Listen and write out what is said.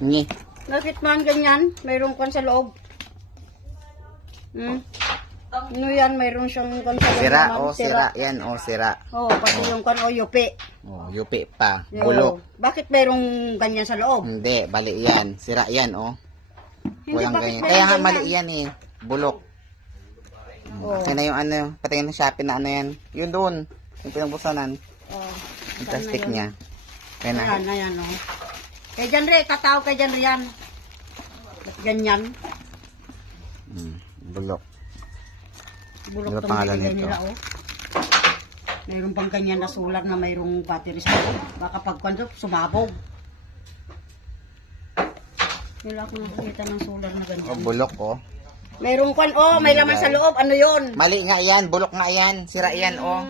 Ni. Bakit man ganyan? Mayroong kwan sa loob. Ano yan? Mayroong siyang kwan sa loob. Sira, naman. oh, sira. Yan, oh, sira. Oh, pati yung kwan, oh, yupi. Oh, yupi pa. Yo. Bulok. Bakit mayroong ganyan sa loob? Hindi, bali yan. Sira yan, oh. Hindi, Walang bakit ganyan. mayroong Kaya nga ganyan? mali yan eh. Bulok. Oh. Yan na yung ano, patingin ng Shopee na ano yan. Yun doon. Yung pinagbusanan. Oh. Yung plastic Saan na yun? niya. Kaya na. Ayan, oh. Kay dyan rin, katao kay dyan riyan. Ba't ganyan? Bulok. Bulok Ano tong pangalan nilagay nito? nila, oh. Mayroon pang ganyan na sulat na mayroong battery sa loob. Baka pag kwan sumabog. Wala akong nakikita ng sulat na ganyan. Oh, bulok, oh. Mayroong kwan, oh, may laman sa loob. Ano yon? Mali nga yan. Bulok nga yan. Sira yan, oh.